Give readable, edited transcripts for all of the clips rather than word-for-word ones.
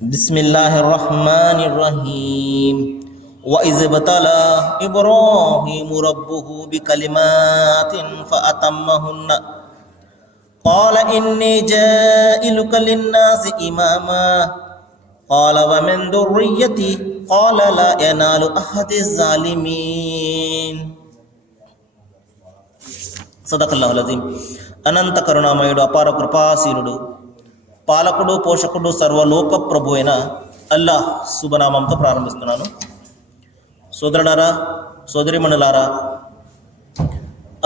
बिस्मिल्लाहिर्रहमानिर्रहीम व इज़ बतला इब्राहीम रब्बुहु बिकलिमातिन फ़अतम्महुन्ना क़ाल इन्नी जाइलुका लिन्नासि इमामा क़ाल व मिन दुर्रिय्यती क़ाल ला यनालु अहदिज़ ज़ालिमीन। సదకల్లాహుల్ అజీమ్. అనంత కరుణామయుడు, అపార కృపాశీలుడు, పాలకుడు, పోషకుడు, సర్వలోక ప్రభు అయిన అల్లాహ్ శుభనామంతో ప్రారంభిస్తున్నాను. సోదరులారా, సోదరిమణులారా,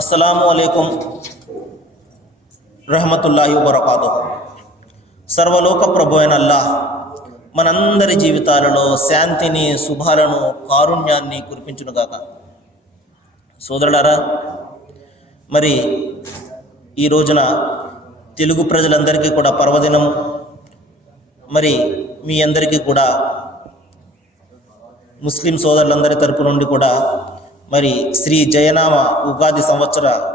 అస్సలాము అలైకుం రహమతుల్లాహి వబరకాతుహు. సర్వలోక ప్రభు అయిన అల్లాహ్ మనందరి జీవితాలలో శాంతిని, శుభాలను, కారుణ్యాన్ని కురిపించునుగాక. సోదరులారా, మరి ఈ రోజున తెలుగు ప్రజలందరికీ కూడా పర్వదినం. మరి మీ అందరికీ కూడా ముస్లిం సోదరులందరి తరపు నుండి కూడా మరి శ్రీ జయనామ ఉగాది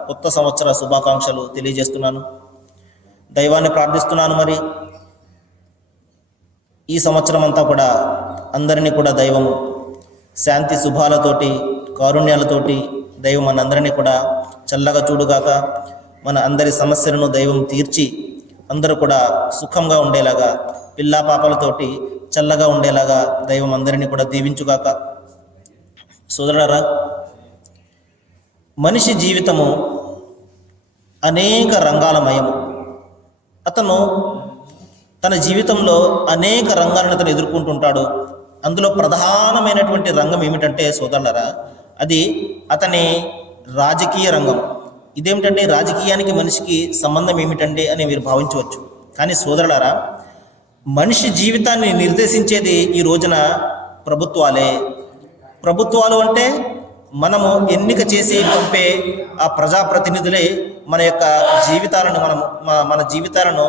కొత్త సంవత్సర శుభాకాంక్షలు తెలియజేస్తున్నాను. దైవాన్ని ప్రార్థిస్తున్నాను. మరి ఈ సంవత్సరం అంతా కూడా అందరినీ కూడా దైవం శాంతి శుభాలతోటి, కారుణ్యాలతోటి దైవం మనందరినీ కూడా చల్లగా చూడుగాక. మన అందరి సమస్యలను దైవం తీర్చి అందరూ కూడా సుఖంగా ఉండేలాగా, పిల్లా పాపలతోటి చల్లగా ఉండేలాగా దైవం అందరినీ కూడా దీవించుగాక. సోదరులారా, మనిషి జీవితము అనేక రంగాలమయము. అతను తన జీవితంలో అనేక రంగాలను అతను ఎదుర్కొంటుంటాడు. అందులో ప్రధానమైనటువంటి రంగం ఏమిటంటే సోదరులారా, అది అతని రాజకీయ రంగం. ఇదేమిటంటే రాజకీయానికి మనిషికి సంబంధం ఏమిటండి అని మీరు భావించవచ్చు. కానీ సోదరులారా, మనిషి జీవితాన్ని నిర్దేశించేది ఈ రోజున ప్రభుత్వాలే. ప్రభుత్వాలు అంటే మనము ఎన్నిక చేసి పంపే ఆ ప్రజాప్రతినిధులే మన యొక్క జీవితాలను మన జీవితాలను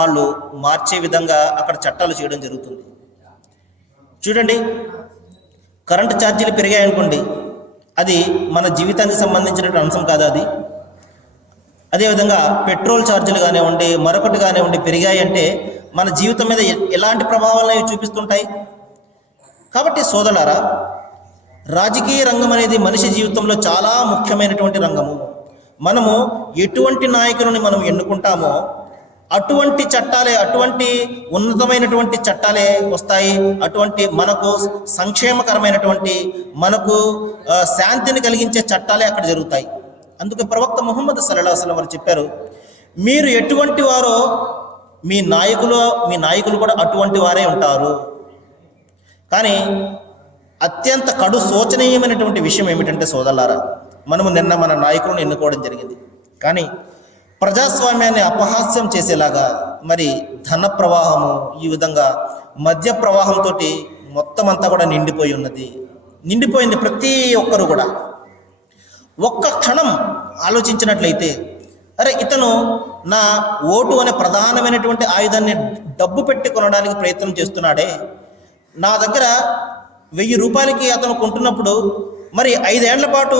వాళ్ళు మార్చే విధంగా అక్కడ చట్టాలు చేయడం జరుగుతుంది. చూడండి, కరెంటు ఛార్జీలు పెరిగాయనుకోండి, అది మన జీవితానికి సంబంధించినటువంటి అంశం కాదు అది. అదేవిధంగా పెట్రోల్ ఛార్జీలు కానివ్వండి, మరొకటి కానివ్వండి పెరిగాయి అంటే మన జీవితం మీద ఎలాంటి ప్రభావాలను చూపిస్తుంటాయి. కాబట్టి సోదరులారా, రాజకీయ రంగం అనేది మనిషి జీవితంలో చాలా ముఖ్యమైనటువంటి రంగము. మనము ఎటువంటి నాయకులను మనం ఎన్నుకుంటామో అటువంటి చట్టాలే, అటువంటి ఉన్నతమైనటువంటి చట్టాలే వస్తాయి. అటువంటి మనకు సంక్షేమకరమైనటువంటి, మనకు శాంతిని కలిగించే చట్టాలే అక్కడ జరుగుతాయి. అందుకే ప్రవక్త ముహమ్మద్ సల్లల్లాహు అలైహి వసల్లం వారు చెప్పారు, మీరు ఎటువంటి వారో మీ నాయకులు కూడా అటువంటి వారే ఉంటారు. కానీ అత్యంత కడు శోచనీయమైనటువంటి విషయం ఏమిటంటే సోదరులారా, మనము నిన్న మన నాయకులను ఎన్నుకోవడం జరిగింది. కానీ ప్రజాస్వామ్యాన్ని అపహాస్యం చేసేలాగా మరి ధన ప్రవాహము, ఈ విధంగా మద్య ప్రవాహంతో మొత్తం అంతా కూడా నిండిపోయింది. ప్రతి ఒక్కరు కూడా ఒక్క క్షణం ఆలోచించినట్లయితే, అరే ఇతను నా ఓటు అనే ప్రధానమైనటువంటి ఆయుధాన్ని డబ్బు పెట్టి కొనడానికి ప్రయత్నం చేస్తున్నాడే, నా దగ్గర 1000 రూపాయలకి అతను కొంటున్నప్పుడు మరి 5 ఏళ్ల పాటు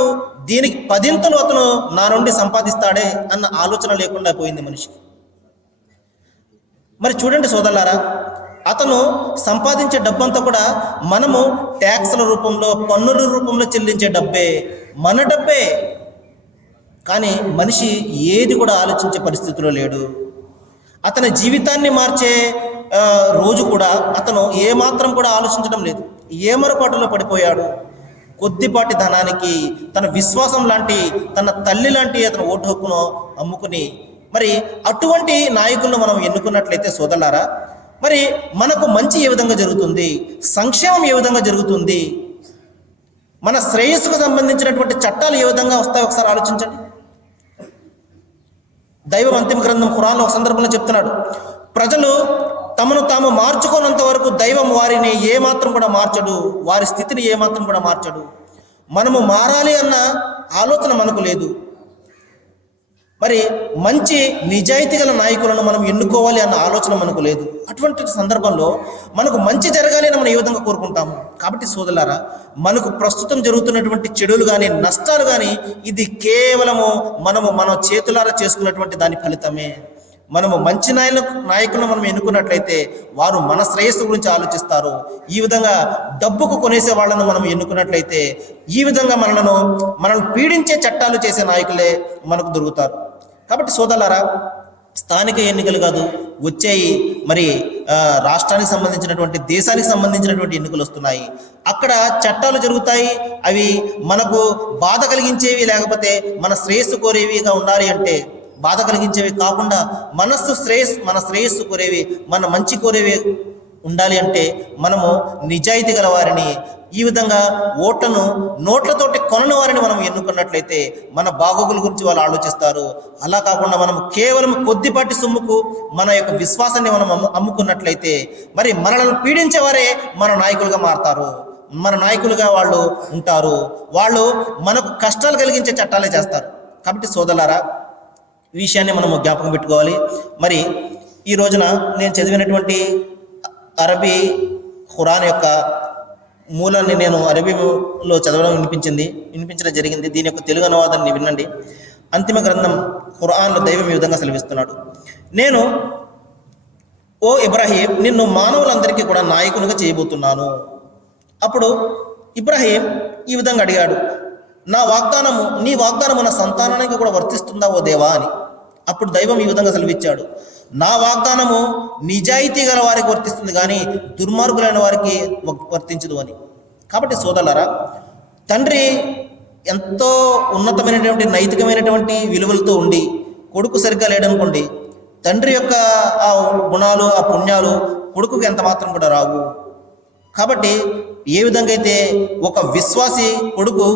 దీనికి 10 అతను నా నుండి సంపాదిస్తాడే అన్న ఆలోచన లేకుండా పోయింది మనిషికి. మరి చూడండి సోదరులారా, అతను సంపాదించే డబ్బంతా కూడా మనము ట్యాక్స్ల రూపంలో, పన్నుల రూపంలో చెల్లించే డబ్బే, మన డబ్బే. కానీ మనిషి ఏది కూడా ఆలోచించే పరిస్థితిలో లేడు. అతని జీవితాన్ని మార్చే రోజు కూడా అతను ఏమాత్రం కూడా ఆలోచించడం లేదు. ఏమరపాటులో పడిపోయాడు. కొద్దిపాటి ధనానికి, తన విశ్వాసం లాంటి, తన తల్లి లాంటి అతను ఓటు హక్కును అమ్ముకుని, మరి అటువంటి నాయకులను మనం ఎన్నుకున్నట్లయితే సోదరులారా, మరి మనకు మంచి ఏ విధంగా జరుగుతుంది, సంక్షేమం ఏ విధంగా జరుగుతుంది, మన శ్రేయస్సుకు సంబంధించినటువంటి చట్టాలు ఏ విధంగా వస్తాయో ఒకసారి ఆలోచించండి. దైవం అంతిమ గ్రంథం ఖురాన్లో ఒక సందర్భంలో చెప్తున్నాడు, ప్రజలు తమను తాము మార్చుకోనంత వరకు దైవం వారిని ఏమాత్రం కూడా మార్చడు, వారి స్థితిని ఏమాత్రం కూడా మార్చడు. మనము మారాలి అన్న ఆలోచన మనకు లేదు. మరి మంచి నిజాయితీ గల నాయకులను మనం ఎన్నుకోవాలి అన్న ఆలోచన మనకు లేదు. అటువంటి సందర్భంలో మనకు మంచి జరగాలి అని మనం ఏ విధంగా కోరుకుంటాము. కాబట్టి సోదరులారా, మనకు ప్రస్తుతం జరుగుతున్నటువంటి చెడులు కానీ, నష్టాలు కానీ, ఇది కేవలము మన చేతులారా చేసుకున్నటువంటి దాని ఫలితమే. మనము మంచి నాయకులను మనం ఎన్నుకున్నట్లయితే వారు మన శ్రేయస్సు గురించి ఆలోచిస్తారు. ఈ విధంగా డబ్బుకు కొనేసే వాళ్ళను మనం ఎన్నుకున్నట్లయితే ఈ విధంగా మనల్ని పీడించే చట్టాలు చేసే నాయకులే మనకు దొరుకుతారు. కాబట్టి సోదరులారా, స్థానిక ఎన్నికలు కాదు, వచ్చేయి మరి రాష్ట్రానికి సంబంధించినటువంటి, దేశానికి సంబంధించినటువంటి ఎన్నికలు వస్తున్నాయి. అక్కడ చట్టాలు జరుగుతాయి. అవి మనకు బాధ కలిగించేవి, లేకపోతే మన శ్రేయస్సు కోరేవిగా ఉండాలి అంటే, బాధ కలిగించేవి కాకుండా మన శ్రేయస్సు కోరేవి, మన మంచి కోరేవి ఉండాలి అంటే మనము నిజాయితీ గల వారిని, ఈ విధంగా ఓట్లను నోట్లతోటి కొనని వారిని మనం ఎన్నుకున్నట్లయితే మన బాగోగుల గురించి వాళ్ళు ఆలోచిస్తారు. అలా కాకుండా మనం కేవలం కొద్దిపాటి సొమ్ముకు మన యొక్క విశ్వాసాన్ని మనం అమ్ముకున్నట్లయితే మరి మనల్ని పీడించేవారే మన నాయకులుగా మారతారు, మన నాయకులుగా వాళ్ళు ఉంటారు. వాళ్ళు మనకు కష్టాలు కలిగించే చట్టాలే చేస్తారు. కాబట్టి సోదరులారా, ఈ విషయాన్ని మనము జ్ఞాపకం పెట్టుకోవాలి. మరి ఈ రోజున నేను చదివినటువంటి అరబీ ఖురాన్ యొక్క మూలాన్ని నేను అరబీలో వినిపించడం జరిగింది. దీని యొక్క తెలుగు అనువాదాన్ని వినండి. అంతిమ గ్రంథం ఖురాన్లో దైవం ఈ విధంగా సెలవిస్తున్నాడు. నేను ఓ ఇబ్రాహీం, నిన్ను మానవులందరికీ కూడా నాయకునిగా చేయబోతున్నాను. అప్పుడు ఇబ్రాహీం ఈ విధంగా అడిగాడు, నీ వాగ్దానము నా సంతానానికి కూడా వర్తిస్తుందా ఓ దేవా అని. అప్పుడు దైవం ఈ విధంగా సెలవిచ్చాడు, నా వాగ్దానము నిజాయితీ గల వారికి వర్తిస్తుంది కానీ దుర్మార్గులైన వారికి వర్తించదు అని. కాబట్టి సోదరులారా, తండ్రి ఎంతో ఉన్నతమైనటువంటి నైతికమైనటువంటి విలువలతో ఉండి కొడుకు సరిగ్గా లేడనుకోండి, తండ్రి యొక్క ఆ గుణాలు, ఆ పుణ్యాలు కొడుకుకి ఎంత మాత్రం కూడా రావు. కాబట్టి ఏ విధంగా అయితే ఒక విశ్వాసి కొడుకు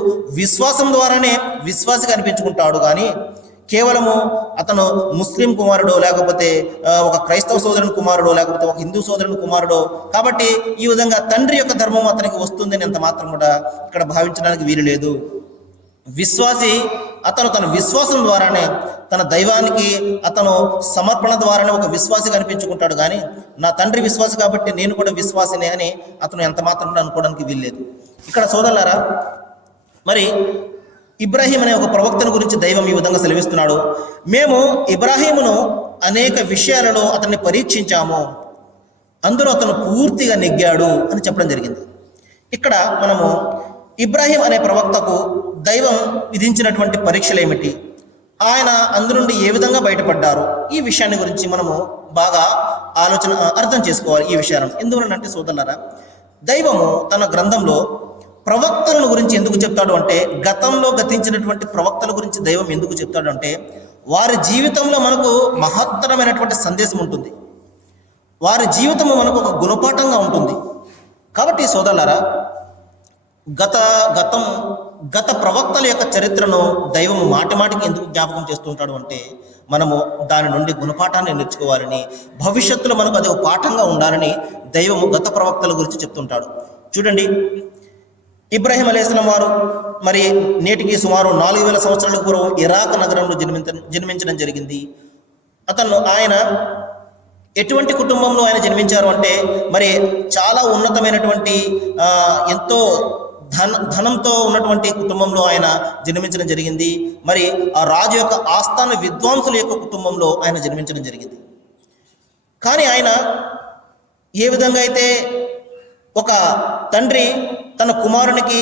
విశ్వాసం ద్వారానే విశ్వాసిగా అనిపించుకుంటాడు, కానీ కేవలము అతను ముస్లిం కుమారుడు, లేకపోతే ఒక క్రైస్తవ సోదరుని కుమారుడు, లేకపోతే ఒక హిందూ సోదరుని కుమారుడు, కాబట్టి ఈ విధంగా తండ్రి యొక్క ధర్మం అతనికి వస్తుందని ఎంత మాత్రం కూడా ఇక్కడ భావించడానికి వీలు లేదు. విశ్వాసి అతను తన విశ్వాసం ద్వారానే, తన దైవానికి అతను సమర్పణ ద్వారానే ఒక విశ్వాసిగా అనిపించుకుంటాడు, కానీ నా తండ్రి విశ్వాసి కాబట్టి నేను కూడా విశ్వాసినే అని అతను ఎంత మాత్రం కూడా అనుకోవడానికి వీల్లేదు. ఇక్కడ సోదరులారా, మరి ఇబ్రాహీం అనే ఒక ప్రవక్తను గురించి దైవం ఈ విధంగా సెలవిస్తున్నాడు, మేము ఇబ్రాహీమును అనేక విషయాలలో అతన్ని పరీక్షించాము, అందులో అతను పూర్తిగా నెగ్గాడు అని చెప్పడం జరిగింది. ఇక్కడ మనము ఇబ్రాహీం అనే ప్రవక్తకు దైవం విధించినటువంటి పరీక్షలు ఏమిటి, ఆయన అందునుండి ఏ విధంగా బయటపడ్డారు, ఈ విషయాన్ని గురించి మనము బాగా అర్థం చేసుకోవాలి. ఈ విషయాలను ఎందువలనంటే సోదరులారా, దైవము తన గ్రంథంలో ప్రవక్తలను గురించి ఎందుకు చెప్తాడు అంటే, గతంలో గతించినటువంటి ప్రవక్తల గురించి దైవం ఎందుకు చెప్తాడు అంటే, వారి జీవితంలో మనకు మహత్తరమైనటువంటి సందేశం ఉంటుంది, వారి జీవితము మనకు ఒక గుణపాఠంగా ఉంటుంది. కాబట్టి సోదరులారా, గత ప్రవక్తల యొక్క చరిత్రను దైవం మాటిమాటికి ఎందుకు జ్ఞాపకం చేస్తూ ఉంటాడు అంటే, మనము దాని నుండి గుణపాఠాన్ని నేర్చుకోవాలని, భవిష్యత్తులో మనకు అది ఒక పాఠంగా ఉండాలని దైవము గత ప్రవక్తల గురించి చెప్తుంటాడు. చూడండి, ఇబ్రాహీం అలైహిస్సలాం వారు మరి నేటికి సుమారు 4000 సంవత్సరాల పూర్వం ఇరాక్ నగరంలో జన్మించడం జరిగింది. ఆయన ఎటువంటి కుటుంబంలో ఆయన జన్మించారు అంటే, మరి చాలా ఉన్నతమైనటువంటి ఎంతో ధనంతో ఉన్నటువంటి కుటుంబంలో ఆయన జన్మించడం జరిగింది. మరి ఆ రాజు యొక్క ఆస్థాన విద్వాంసుల యొక్క కుటుంబంలో ఆయన జన్మించడం జరిగింది. కానీ ఆయన ఏ విధంగా అయితే ఒక తండ్రి తన కుమారునికి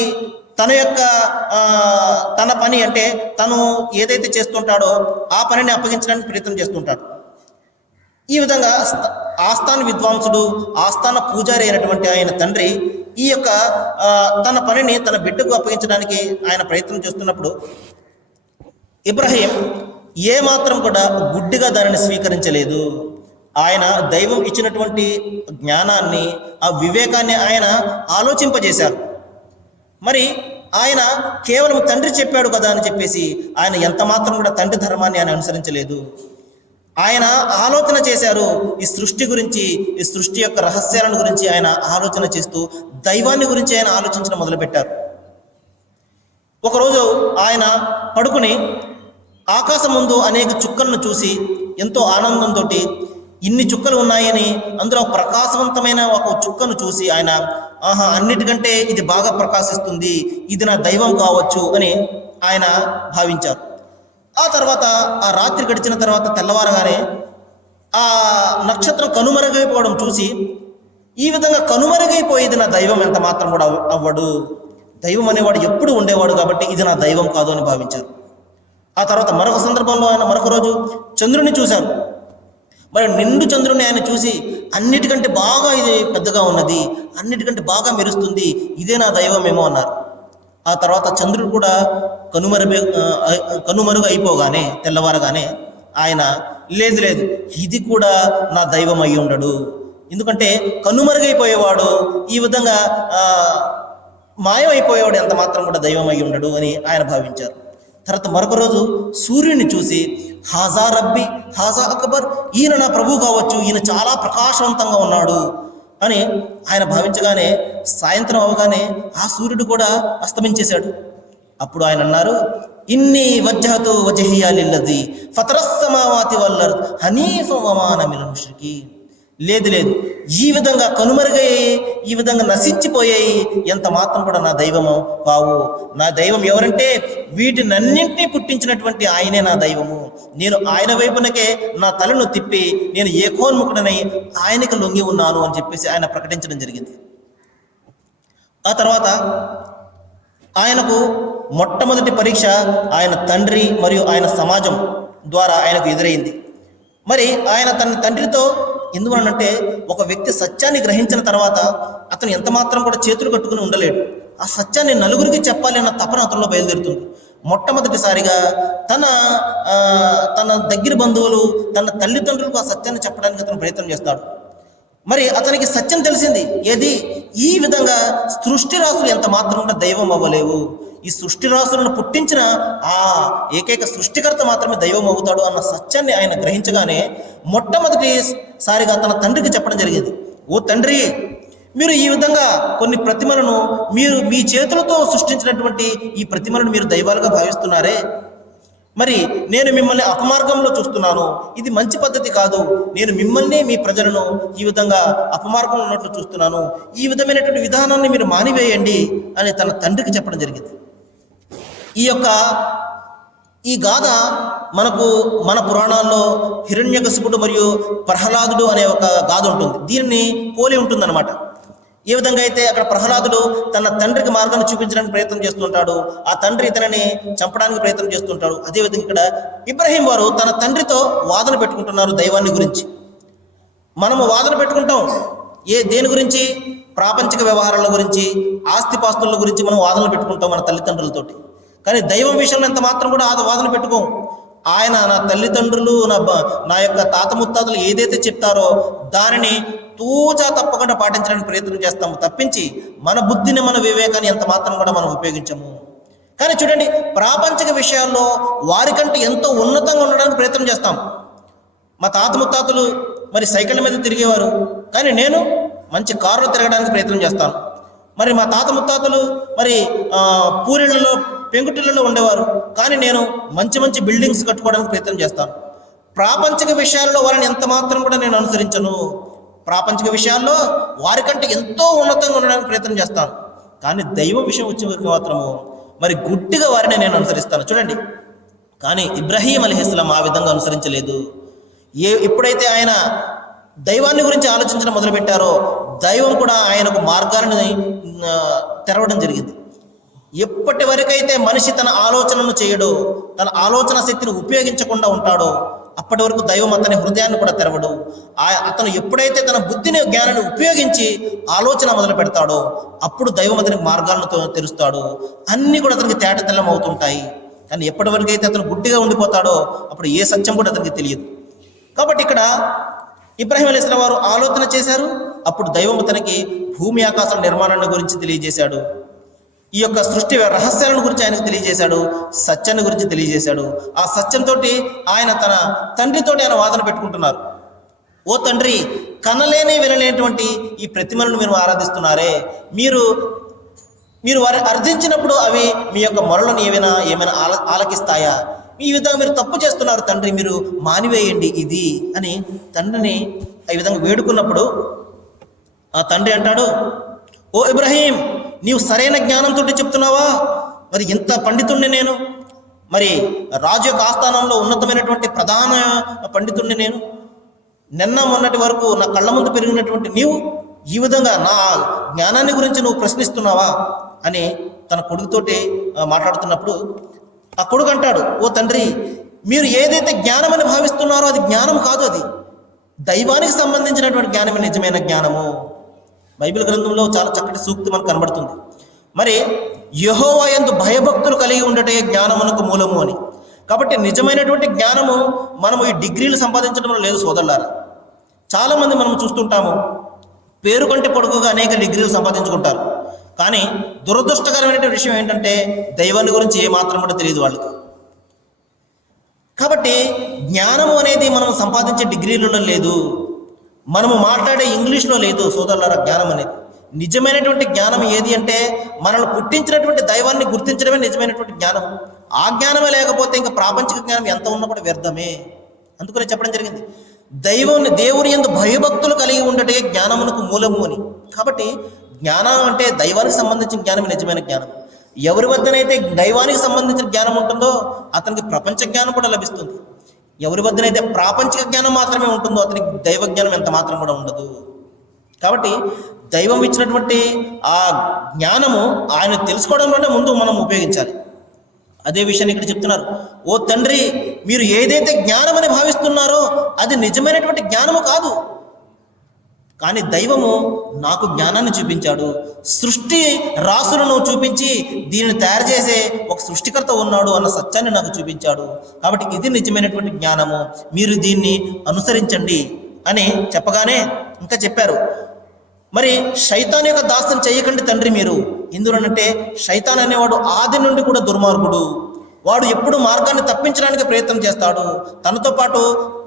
తన పని అంటే తను ఏదైతే చేస్తుంటాడో ఆ పనిని అప్పగించడానికి ప్రయత్నం చేస్తుంటాడు. ఈ విధంగా ఆస్థాన విద్వాంసుడు, ఆస్థాన పూజారి అయినటువంటి ఆయన తండ్రి ఈ యొక్క తన పనిని తన బిడ్డకు అప్పగించడానికి ఆయన ప్రయత్నం చేస్తున్నప్పుడు ఇబ్రాహీం ఏమాత్రం కూడా గుడ్డిగా దానిని స్వీకరించలేదు. ఆయన దైవం ఇచ్చినటువంటి జ్ఞానాన్ని, ఆ వివేకాన్ని ఆయన ఆలోచింపజేశారు. మరి ఆయన కేవలం తండ్రి చెప్పాడు కదా అని చెప్పేసి ఆయన ఎంత మాత్రం కూడా తండ్రి ధర్మాన్ని ఆయన అనుసరించలేదు. ఆయన ఆలోచన చేశారు. ఈ సృష్టి గురించి, ఈ సృష్టి యొక్క రహస్యాలను గురించి ఆయన ఆలోచన చేస్తూ దైవాన్ని గురించి ఆయన ఆలోచించడం మొదలుపెట్టారు. ఒకరోజు ఆయన పడుకుని ఆకాశం ముందు అనేక చుక్కలను చూసి ఎంతో ఆనందంతో, ఇన్ని చుక్కలు ఉన్నాయని అందులో ప్రకాశవంతమైన ఒక చుక్కను చూసి ఆయన అన్నిటికంటే ఇది బాగా ప్రకాశిస్తుంది, ఇది నా దైవం కావచ్చు అని ఆయన భావించారు. ఆ తర్వాత ఆ రాత్రి గడిచిన తర్వాత తెల్లవారగానే ఆ నక్షత్రం కనుమరుగైపోవడం చూసి, ఈ విధంగా కనుమరుగైపోయేది నా దైవం ఎంత మాత్రం కూడా అవ్వడు, దైవం అనేవాడు ఎప్పుడు ఉండేవాడు కాబట్టి ఇది నా దైవం కాదు అని భావించారు. ఆ తర్వాత మరొక సందర్భంలో ఆయన మరొక రోజు చంద్రుని చూశారు. మరి నిండు చంద్రుని ఆయన చూసి, అన్నిటికంటే బాగా ఇది పెద్దగా ఉన్నది, అన్నిటికంటే బాగా మెరుస్తుంది, ఇదే నా దైవమేమో అన్నారు. ఆ తర్వాత చంద్రుడు కూడా కనుమరుగు అయిపోగానే, తెల్లవారగానే ఆయన లేదు లేదు ఇది కూడా నా దైవం అయి ఉండడు, ఎందుకంటే కనుమరుగైపోయేవాడు ఈ విధంగా మాయమైపోయేవాడు ఎంత మాత్రం కూడా దైవం అయి ఉండడు అని ఆయన భావించారు. తర్వాత మరొక రోజు సూర్యుడిని చూసి, హాజా రబ్బీ హాజా అక్బర్, ఈయన నా ప్రభు కావచ్చు, ఈయన చాలా ప్రకాశవంతంగా ఉన్నాడు అని ఆయన భావించగానే సాయంత్రం అవగానే ఆ సూర్యుడు కూడా అస్తమించేశాడు. అప్పుడు ఆయన అన్నారు, ఇన్ని వజ్జహతు వజహియా లిల్లజీ ఫతరస్ సమావాతి వల్లర్ద్ హనీఫం వమాన మినల్ ముష్రికీన్. లేదు లేదు, ఈ విధంగా కనుమరుగయ్యాయి, ఈ విధంగా నశించిపోయాయి ఎంత మాత్రం కూడా నా దైవము కావు. నా దైవం ఎవరంటే వీటినన్నింటినీ పుట్టించినటువంటి ఆయనే నా దైవము. నేను ఆయన వైపునకే నా తలను తిప్పి నేను ఏకోన్ముఖుడనై ఆయనకు లొంగి ఉన్నాను అని చెప్పేసి ఆయన ప్రకటించడం జరిగింది. ఆ తర్వాత ఆయనకు మొట్టమొదటి పరీక్ష ఆయన తండ్రి మరియు ఆయన సమాజం ద్వారా ఆయనకు ఎదురైంది. మరి ఆయన తన తండ్రితో, ఎందువలనంటే ఒక వ్యక్తి సత్యాన్ని గ్రహించిన తర్వాత అతను ఎంత మాత్రం కూడా చేతులు కట్టుకుని ఉండలేడు. ఆ సత్యాన్ని నలుగురికి చెప్పాలి అన్న తపన అతనిలో బయలుదేరుతుంది. మొట్టమొదటిసారిగా తన దగ్గర బంధువులు, తన తల్లిదండ్రులకు ఆ సత్యాన్ని చెప్పడానికి అతను ప్రయత్నం చేస్తాడు. మరి అతనికి సత్యం తెలిసింది ఏది, ఈ విధంగా సృష్టి రాసులు ఎంత మాత్రం కూడా దైవం అవ్వలేవు, ఈ సృష్టి రాసులను పుట్టించిన ఆ ఏకైక సృష్టికర్త మాత్రమే దైవం అవుతాడు అన్న సత్యాన్ని ఆయన గ్రహించగానే మొట్టమొదటిసారిగా తన తండ్రికి చెప్పడం జరిగింది. ఓ తండ్రి, మీరు ఈ విధంగా కొన్ని ప్రతిమలను, మీరు మీ చేతులతో సృష్టించినటువంటి ఈ ప్రతిమలను మీరు దైవాలుగా భావిస్తున్నారే, మరి నేను మిమ్మల్ని అపమార్గంలో చూస్తున్నాను, ఇది మంచి పద్ధతి కాదు, నేను మిమ్మల్ని మీ ప్రజలను ఈ విధంగా అపమార్గంలో ఉన్నట్లు చూస్తున్నాను, ఈ విధమైనటువంటి విధానాన్ని మీరు మానివేయండి అని తన తండ్రికి చెప్పడం జరిగింది. ఈ గాథ మన పురాణాల్లో హిరణ్యకశిపుడు మరియు ప్రహ్లాదుడు అనే ఒక గాథ ఉంటుంది, దీనిని పోలి ఉంటుందన్నమాట. ఏ విధంగా అయితే అక్కడ ప్రహ్లాదుడు తన తండ్రికి మార్గాన్ని చూపించడానికి ప్రయత్నం చేస్తుంటాడు, ఆ తండ్రి ఇతనిని చంపడానికి ప్రయత్నం చేస్తుంటాడు, అదేవిధంగా ఇక్కడ ఇబ్రహీం వారు తన తండ్రితో వాదన పెట్టుకుంటున్నారు దైవాన్ని గురించి. మనము వాదన పెట్టుకుంటాం దేని గురించి, ప్రాపంచిక వ్యవహారాల గురించి, ఆస్తిపాస్తుల గురించి మనం వాదనలు పెట్టుకుంటాం మన తల్లిదండ్రులతోటి. కానీ దైవం విషయంలో ఎంత మాత్రం కూడా వాదన పెట్టుకోం. ఆయన నా తల్లిదండ్రులు, నా యొక్క తాత ముత్తాతలు ఏదైతే చెప్తారో దానిని తూచా తప్పకుండా పాటించడానికి ప్రయత్నం చేస్తాము తప్పించి మన బుద్ధిని, మన వివేకాన్ని ఎంత మాత్రం కూడా మనం ఉపయోగించము. కానీ చూడండి, ప్రాపంచిక విషయాల్లో వారికంటే ఎంతో ఉన్నతంగా ఉండడానికి ప్రయత్నం చేస్తాం. మా తాత ముత్తాతలు మరి సైకిళ్ళ మీద తిరిగేవారు, కానీ నేను మంచి కారులో తిరగడానికి ప్రయత్నం చేస్తాను. మరి మా తాత ముత్తాతలు మరి పూరిళ్లలో, పెంకుటిళ్లలో ఉండేవారు, కానీ నేను మంచి మంచి బిల్డింగ్స్ కట్టుకోవడానికి ప్రయత్నం చేస్తాను. ప్రాపంచిక విషయాల్లో వారిని ఎంత మాత్రం కూడా నేను అనుసరించను. ప్రాపంచిక విషయాల్లో వారికంటే ఎంతో ఉన్నతంగా ఉండడానికి ప్రయత్నం చేస్తాను. కానీ దైవం విషయం వచ్చేవరకు మాత్రము మరి గుడ్డిగా వారిని నేను అనుసరిస్తాను. చూడండి, కానీ ఇబ్రహీం అలైహిస్సలాం ఆ విధంగా అనుసరించలేదు. ఎప్పుడైతే ఆయన దైవాన్ని గురించి ఆలోచించడం మొదలుపెట్టారో దైవం కూడా ఆయనకు మార్గాన్ని తెరవడం జరిగింది. ఎప్పటి వరకైతే మనిషి తన ఆలోచనను చేయడో, తన ఆలోచన శక్తిని ఉపయోగించకుండా ఉంటాడో అప్పటి వరకు దైవం అతని హృదయాన్ని కూడా తెరవడు. అతను ఎప్పుడైతే తన బుద్ధిని, జ్ఞానాన్ని ఉపయోగించి ఆలోచన మొదలు పెడతాడో అప్పుడు దైవం అతనికి మార్గాలను తెరుస్తాడు. అన్నీ కూడా అతనికి తేటతెల్లం అవుతుంటాయి. కానీ ఎప్పటి వరకు అయితే అతను గుడ్డిగా ఉండిపోతాడో అప్పుడు ఏ సత్యం కూడా అతనికి తెలియదు. కాబట్టి ఇక్కడ ఇబ్రహీం అలైహిస్సలాం వారు ఆలోచన చేశారు. అప్పుడు దైవం అతనికి భూమి ఆకాశాల నిర్మాణాన్ని గురించి తెలియజేశాడు, ఈ యొక్క సృష్టి రహస్యాలను గురించి ఆయనకు తెలియజేశాడు, సత్యాన్ని గురించి తెలియజేశాడు. ఆ సత్యంతో ఆయన తన తండ్రితోటి ఆయన వాదన పెట్టుకుంటున్నారు. ఓ తండ్రి, కనలేని వినలేనటువంటి ఈ ప్రతిమలను మీరు ఆరాధిస్తున్నారే, మీరు వారిని అర్థించినప్పుడు అవి మీ యొక్క మొరలను ఏమైనా ఆలకిస్తాయా? ఈ విధంగా మీరు తప్పు చేస్తున్నారు తండ్రి, మీరు మానివేయండి ఇది అని తండ్రిని ఈ విధంగా వేడుకున్నప్పుడు ఆ తండ్రి అంటాడు, ఓ ఇబ్రహీం, నీవు సరైన జ్ఞానంతో చెప్తున్నావా? మరి ఇంత పండితుణ్ణి నేను, మరి రాజు యొక్క ఆస్థానంలో ఉన్నతమైనటువంటి ప్రధాన పండితుణ్ణి నేను, నిన్న మొన్నటి వరకు నా కళ్ళ ముందు పెరిగినటువంటి నీవు ఈ విధంగా నా జ్ఞానాన్ని గురించి నువ్వు ప్రశ్నిస్తున్నావా అని తన కొడుకుతోటి మాట్లాడుతున్నప్పుడు ఆ కొడుకు అంటాడు, ఓ తండ్రి, మీరు ఏదైతే జ్ఞానమని భావిస్తున్నారో అది జ్ఞానం కాదు, అది దైవానికి సంబంధించినటువంటి జ్ఞానమే నిజమైన జ్ఞానము. బైబిల్ గ్రంథంలో చాలా చక్కటి సూక్తి మనకు కనబడుతుంది. మరి యెహోవా యందు భయభక్తులు కలిగి ఉండటే జ్ఞానమునకు మూలము అని. కాబట్టి నిజమైనటువంటి జ్ఞానము మనము ఈ డిగ్రీలు సంపాదించడంలో లేదు సోదరులారా. చాలామంది మనం చూస్తుంటాము, పేరు కంటే పొడుగుగా అనేక డిగ్రీలు సంపాదించుకుంటారు. కానీ దురదృష్టకరమైన విషయం ఏంటంటే దైవాన్ని గురించి ఏమాత్రం కూడా తెలియదు వాళ్ళకి. కాబట్టి జ్ఞానము అనేది మనం సంపాదించే డిగ్రీలలో లేదు, మనము మాట్లాడే ఇంగ్లీష్లో లేదు సోదరులారా. జ్ఞానం అనేది నిజమైనటువంటి జ్ఞానం ఏది అంటే మనల్ని పుట్టించినటువంటి దైవాన్ని గుర్తించడమే నిజమైనటువంటి జ్ఞానం. ఆ జ్ఞానమే లేకపోతే ఇంకా ప్రాపంచిక జ్ఞానం ఎంత ఉన్నా కూడా వ్యర్థమే. అందుకనే చెప్పడం జరిగింది, దేవుని యందు భయభక్తులు కలిగి ఉండటే జ్ఞానమునకు మూలము అని. కాబట్టి జ్ఞానం అంటే దైవానికి సంబంధించిన జ్ఞానం నిజమైన జ్ఞానం. ఎవరి వద్దనైతే దైవానికి సంబంధించిన జ్ఞానం ఉంటుందో అతనికి ప్రపంచ జ్ఞానం కూడా లభిస్తుంది. ఎవరి వద్దనైతే ప్రాపంచిక జ్ఞానం మాత్రమే ఉంటుందో అతనికి దైవ జ్ఞానం ఎంత మాత్రం కూడా ఉండదు. కాబట్టి దైవం ఇచ్చినటువంటి ఆ జ్ఞానము ఆయన తెలుసుకోవడంలోనే ముందు మనం ఉపయోగించాలి. అదే విషయాన్ని ఇక్కడ చెప్తున్నారు, ఓ తండ్రి, మీరు ఏదైతే జ్ఞానమని భావిస్తున్నారో అది నిజమైనటువంటి జ్ఞానము కాదు. కానీ దైవము నాకు జ్ఞానాన్ని చూపించాడు, సృష్టి రాసులను చూపించి దీనిని తయారు చేసే ఒక సృష్టికర్త ఉన్నాడు అన్న సత్యాన్ని నాకు చూపించాడు. కాబట్టి ఇది నిజమైనటువంటి జ్ఞానము, మీరు దీన్ని అనుసరించండి అని చెప్పగానే ఇంకా చెప్పారు, మరి శైతాన్ యొక్క దాస్యం చేయకండి తండ్రి మీరు. ఎందుకంటే శైతాన్ అనేవాడు ఆది నుండి కూడా దుర్మార్గుడు. వాడు ఎప్పుడు మార్గాన్ని తప్పించడానికి ప్రయత్నం చేస్తాడు, తనతో పాటు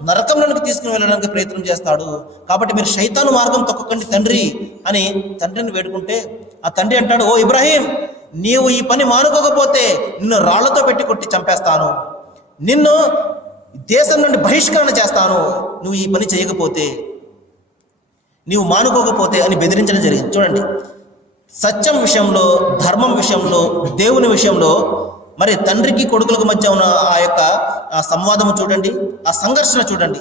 నరకంలోనికి తీసుకుని వెళ్ళడానికి ప్రయత్నం చేస్తాడు. కాబట్టి మీరు శైతాను మార్గం తొక్కకండి తండ్రి అని తండ్రిని వేడుకుంటే ఆ తండ్రి అంటాడు, ఓ ఇబ్రాహీం, నీవు ఈ పని మానుకోకపోతే నిన్ను రాళ్లతో పెట్టి కొట్టి చంపేస్తాను, నిన్ను దేశం నుండి బహిష్కరణ చేస్తాను, నువ్వు ఈ పని చేయకపోతే, నీవు మానుకోకపోతే అని బెదిరించడం జరిగింది. చూడండి, సత్యం విషయంలో, ధర్మం విషయంలో, దేవుని విషయంలో మరి తండ్రికి కొడుకులకు మధ్య ఉన్న ఆ యొక్క సంవాదము చూడండి, ఆ సంఘర్షణ చూడండి.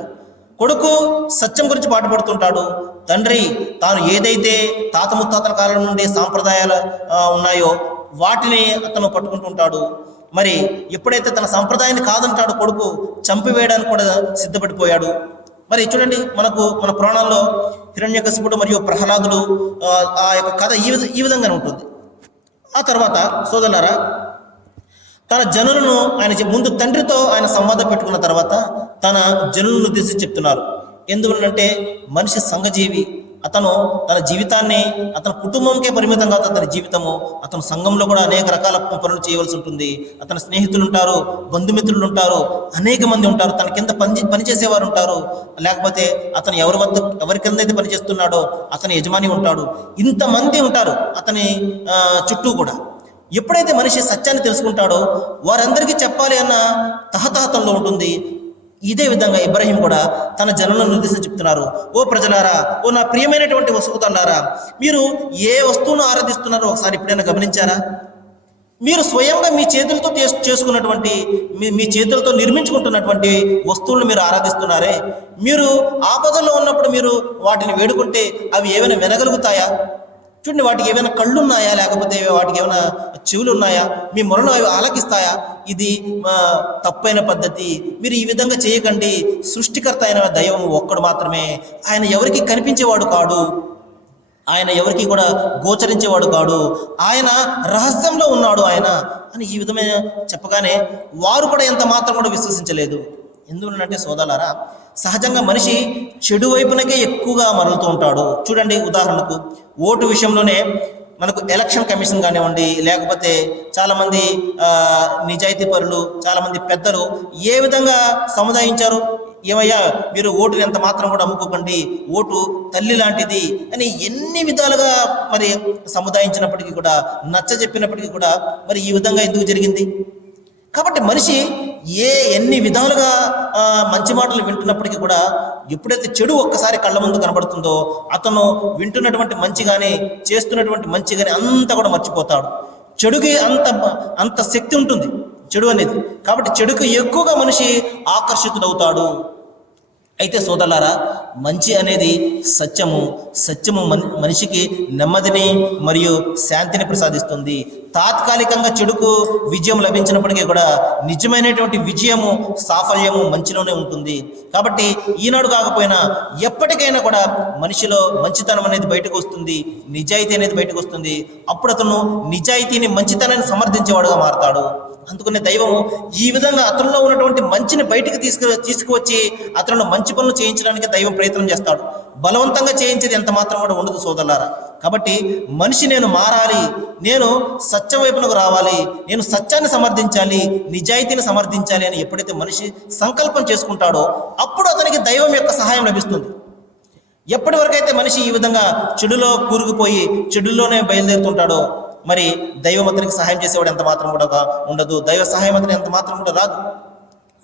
కొడుకు సత్యం గురించి పాటుపడుతుంటాడు, తండ్రి తాను ఏదైతే తాత ముత్తాతల కాలం నుండి సాంప్రదాయాలు ఉన్నాయో వాటిని అతను పట్టుకుంటుంటాడు. మరి ఎప్పుడైతే తన సంప్రదాయాన్ని కాదంటాడు కొడుకు, చంపివేయడానికి కూడా సిద్ధపడిపోయాడు. మరి చూడండి, మన పురాణాల్లో హిరణ్యకశిపుడు మరియు ప్రహ్లాదుడు ఆ యొక్క కథ ఈ విధంగానే ఉంటుంది. ఆ తర్వాత సోదరులారా, తన జనులను ఆయన ముందు తండ్రితో ఆయన సంవాదం పెట్టుకున్న తర్వాత తన జనులను ఉద్దేశించి చెప్తున్నారు. ఎందుకంటే మనిషి సంఘజీవి, అతను తన జీవితాన్ని అతని కుటుంబంకే పరిమితం కాదు అతని జీవితము, అతను సంఘంలో కూడా అనేక రకాల పనులు చేయవలసి ఉంటుంది. అతని స్నేహితులు ఉంటారు, బంధుమిత్రులు ఉంటారు, అనేక మంది ఉంటారు, తన కింద పనిచేసేవారు ఉంటారు, లేకపోతే అతను ఎవరి కింద అయితే పనిచేస్తున్నాడో అతని యజమాని ఉంటాడు, ఇంతమంది ఉంటారు అతని చుట్టూ కూడా. ఎప్పుడైతే మనిషి సత్యాన్ని తెలుసుకుంటాడో వారందరికీ చెప్పాలి అన్న తహతహతంలో ఉంటుంది. ఇదే విధంగా ఇబ్రాహీం కూడా తన జనులను నిర్దేశించి చెప్తున్నారు, ఓ ప్రజలారా, ఓ నా ప్రియమైనటువంటి వస్తువులారా, మీరు ఏ వస్తువును ఆరాధిస్తున్నారో ఒకసారి ఎప్పుడైనా గమనించారా? మీరు స్వయంగా మీ చేతులతో చేసుకున్నటువంటి మీ చేతులతో నిర్మించుకుంటున్నటువంటి వస్తువులను మీరు ఆరాధిస్తున్నారే. మీరు ఆపదల్లో ఉన్నప్పుడు మీరు వాటిని వేడుకుంటే అవి ఏమైనా వినగలుగుతాయా? చూడండి, వాటికి ఏమైనా కళ్ళు ఉన్నాయా, లేకపోతే వాటికి ఏమైనా చెవులు ఉన్నాయా? మీ మొరను అవి ఆలకిస్తాయా? ఇది తప్పైన పద్ధతి, మీరు ఈ విధంగా చేయకండి. సృష్టికర్త అయిన దైవం ఒక్కడు మాత్రమే, ఆయన ఎవరికి కనిపించేవాడు కాడు, ఆయన ఎవరికి కూడా గోచరించేవాడు కాడు, ఆయన రహస్యంలో ఉన్నాడు ఆయన అని ఈ విధమైన చెప్పగానే వారు కూడా ఎంత మాత్రం కూడా విశ్వసించలేదు. ఎందుకంటే సోదరులారా, సహజంగా మనిషి చెడు వైపునకే ఎక్కువగా మరలుతూ ఉంటాడు. చూడండి, ఉదాహరణకు ఓటు విషయంలోనే మనకు ఎలక్షన్ కమిషన్ కానివ్వండి, లేకపోతే చాలామంది నిజాయితీ పరులు, చాలామంది పెద్దలు ఏ విధంగా సముదాయించారు, ఏమయ్యా మీరు ఓటుని ఎంత మాత్రం కూడా అమ్ముకోకండి, ఓటు తల్లి లాంటిది అని ఎన్ని విధాలుగా మరి సముదాయించినప్పటికీ కూడా, నచ్చ చెప్పినప్పటికీ కూడా మరి ఈ విధంగా ఎందుకు జరిగింది? కాబట్టి మనిషి ఎన్ని విధాలుగా మంచి మాటలు వింటున్నప్పటికీ కూడా ఎప్పుడైతే చెడు ఒక్కసారి కళ్ళ ముందు కనబడుతుందో అతను వింటున్నటువంటి మంచి కానీ చేస్తున్నటువంటి మంచి కానీ అంతా కూడా మర్చిపోతాడు. చెడుకి అంత శక్తి ఉంటుంది చెడు అనేది. కాబట్టి చెడుకు ఎక్కువగా మనిషి ఆకర్షితుడవుతాడు. అయితే సోదరులారా, మంచి అనేది సత్యము. సత్యము మనిషికి నెమ్మదిని మరియు శాంతిని ప్రసాదిస్తుంది. తాత్కాలికంగా చెడుకు విజయం లభించినప్పటికీ కూడా నిజమైనటువంటి విజయము, సాఫల్యము మంచిలోనే ఉంటుంది. కాబట్టి ఈనాడు కాకపోయినా ఎప్పటికైనా కూడా మనిషిలో మంచితనం అనేది బయటకు వస్తుంది, నిజాయితీ అనేది బయటకు వస్తుంది. అప్పుడు అతను నిజాయితీని, మంచితనాన్ని సమర్థించేవాడుగా మారతాడు. అందుకనే దైవము ఈ విధంగా అతనిలో ఉన్నటువంటి మంచిని బయటికి తీసుకువచ్చి అతను మంచి పనులు చేయించడానికి దైవం ప్రయత్నం చేస్తాడు. బలవంతంగా చేయించేది ఎంత మాత్రం కూడా ఉండదు సోదరులారా. కాబట్టి మనిషి నేను మారాలి, నేను సత్యం వైపునకు రావాలి, నేను సత్యాన్ని సమర్థించాలి, నిజాయితీని సమర్థించాలి అని ఎప్పుడైతే మనిషి సంకల్పం చేసుకుంటాడో అప్పుడు అతనికి దైవం యొక్క సహాయం లభిస్తుంది. ఎప్పటి వరకైతే మనిషి ఈ విధంగా చెడులో కూరుకుపోయి చెడులోనే బయలుదేరుతుంటాడో మరి దైవం అతనికి సహాయం చేసేవాడు ఎంత మాత్రం కూడా ఉండదు. దైవ సహాయం అతనికి ఎంత మాత్రం కూడా రాదు.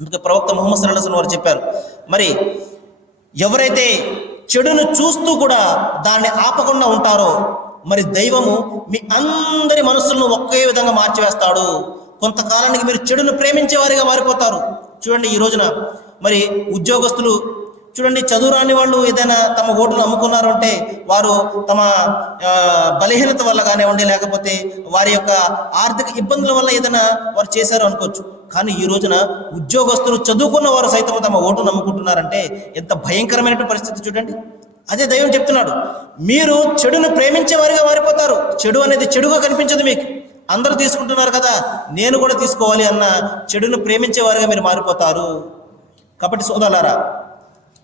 అందుకే ప్రవక్త ముహమ్మద్ సల్లల్లాహు అలైహి వసల్లం వారు చెప్పారు, మరి ఎవరైతే చెడును చూస్తూ కూడా దాన్ని ఆపకుండా ఉంటారో మరి దైవము మీ అందరి మనస్సులను ఒకే విధంగా మార్చివేస్తాడు. కొంతకాలానికి మీరు చెడును ప్రేమించే వారిగా మారిపోతారు. చూడండి, ఈ రోజున మరి ఉద్యోగస్తులు చూడండి, చదువురాని వాళ్ళు ఏదైనా తమ ఓటును అమ్ముకున్నారు అంటే వారు తమ బలహీనత వల్ల కానివ్వండి, లేకపోతే వారి యొక్క ఆర్థిక ఇబ్బందుల వల్ల ఏదైనా వారు చేశారు అనుకోవచ్చు. కానీ ఈ రోజున ఉద్యోగస్తులు, చదువుకున్న వారు సైతం తమ ఓటును నమ్ముకుంటున్నారంటే ఎంత భయంకరమైన పరిస్థితి చూడండి. అదే దైవం చెప్తున్నాడు, మీరు చెడును ప్రేమించే వారిగా మారిపోతారు. చెడు అనేది చెడుగా కనిపించదు మీకు. అందరూ తీసుకుంటున్నారు కదా, నేను కూడా తీసుకోవాలి అన్న చెడును ప్రేమించే వారిగా మీరు మారిపోతారు. కాబట్టి సోదరులారా,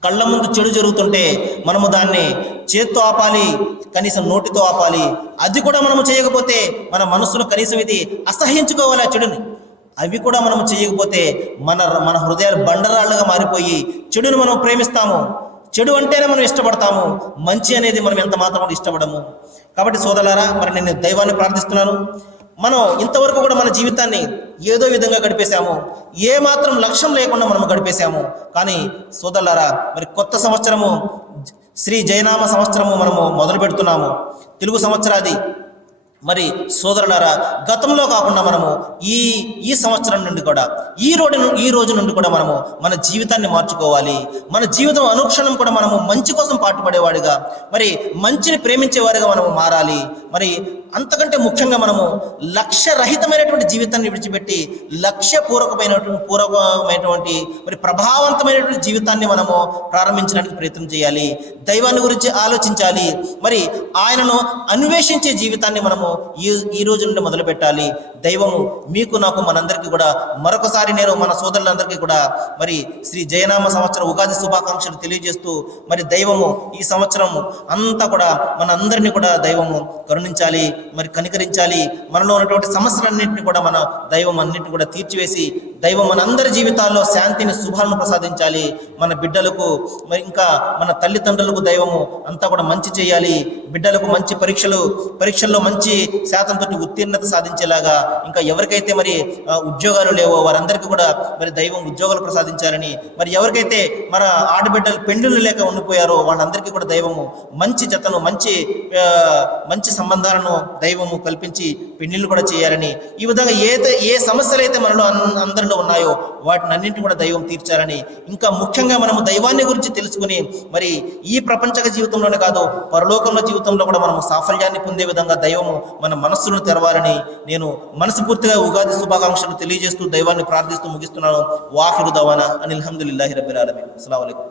కళ్ళ ముందు చెడు జరుగుతుంటే మనము దాన్ని చేత్తో ఆపాలి, కనీసం నోటితో ఆపాలి. అది కూడా మనము చేయకపోతే మన మనస్సులో కనీసం ఇది అసహ్యించుకోవాలి ఆ చెడుని. అవి కూడా మనము చేయకపోతే మన హృదయాలు బండరాళ్ళుగా మారిపోయి చెడును మనం ప్రేమిస్తాము. చెడు అంటేనే మనం ఇష్టపడతాము, మంచి అనేది మనం ఎంత మాత్రం ఇష్టపడము. కాబట్టి సోదరులారా, మరి నేను దైవాన్ని ప్రార్థిస్తున్నాను, మనం ఇంతవరకు కూడా మన జీవితాన్ని ఏదో విధంగా గడిపేశాము, ఏ మాత్రం లక్ష్యం లేకుండా మనం గడిపేశాము. కానీ సోదరులారా, మరి కొత్త సంవత్సరము శ్రీ జయనామ సంవత్సరము మనము మొదలు పెడుతున్నాము, తెలుగు సంవత్సరాది. సోదరులారా, గతంలో కాకుండా మనము ఈ సంవత్సరం నుండి కూడా ఈ రోజు నుండి కూడా మనము మన జీవితాన్ని మార్చుకోవాలి. మన జీవితం అనుక్షణం కూడా మనము మంచి కోసం పాటుపడేవాడిగా, మంచిని ప్రేమించేవారిగా మనము మారాలి. అంతకంటే ముఖ్యంగా మనము లక్ష్యరహితమైనటువంటి జీవితాన్ని విడిచిపెట్టి లక్ష్యపూర్వకమైనటువంటి ప్రభావవంతమైనటువంటి జీవితాన్ని మనము ప్రారంభించడానికి ప్రయత్నం చేయాలి. దైవాన్ని గురించి ఆలోచించాలి. ఆయనను అన్వేషించే జీవితాన్ని మనము ఈ రోజు నుండి మొదలు పెట్టాలి. దైవము మీకు, నాకు, మనందరికీ కూడా మరొకసారి నేను మన సోదరులందరికీ కూడా శ్రీ జయనామ సంవత్సరం ఉగాది శుభాకాంక్షలు తెలియజేస్తూ దైవము ఈ సంవత్సరం అంతా కూడా మనందరినీ కూడా దైవము కరుణించాలి, కనికరించాలి. మనలో ఉన్నటువంటి సమస్యలన్నింటినీ కూడా మన దైవం అన్నింటినీ కూడా తీర్చివేసి దైవం మనందరి జీవితాల్లో శాంతిని, శుభాలను ప్రసాదించాలి. మన బిడ్డలకు ఇంకా మన తల్లిదండ్రులకు దైవము అంతా కూడా మంచి చేయాలి. బిడ్డలకు మంచి పరీక్షల్లో మంచి శాతంతో ఉత్తీర్ణత సాధించేలాగా, ఇంకా ఎవరికైతే ఉద్యోగాలు లేవో వారందరికీ కూడా దైవం ఉద్యోగాలు ప్రసాదించాలని, ఎవరికైతే మన ఆడబిడ్డలు పెండ్లు లేక ఉండిపోయారో వాళ్ళందరికీ కూడా దైవము మంచి జతను, మంచి సంబంధాలను దైవము కల్పించి పెళ్లిళ్ళు కూడా చేయాలని, ఈ విధంగా ఏ సమస్యలు అయితే మనలో అందరిలో ఉన్నాయో వాటిని అన్నింటినీ కూడా దైవం తీర్చాలని, ఇంకా ముఖ్యంగా మనము దైవాన్ని గురించి తెలుసుకుని ఈ ప్రపంచక జీవితంలోనే కాదు పరలోకంలో జీవితంలో కూడా మనము సాఫల్యాన్ని పొందే విధంగా దైవము మన మనస్సును తెరవాలని నేను మనస్ఫూర్తిగా ఉగాది శుభాకాంక్షలు తెలియజేస్తూ దైవాన్ని ప్రార్థిస్తూ ముగిస్తున్నాను. వాఖిరు దవానా అనిల్ హమ్దులిల్లాహి రబ్బిల్ ఆలమీన్. అస్సలాము అలైకుం.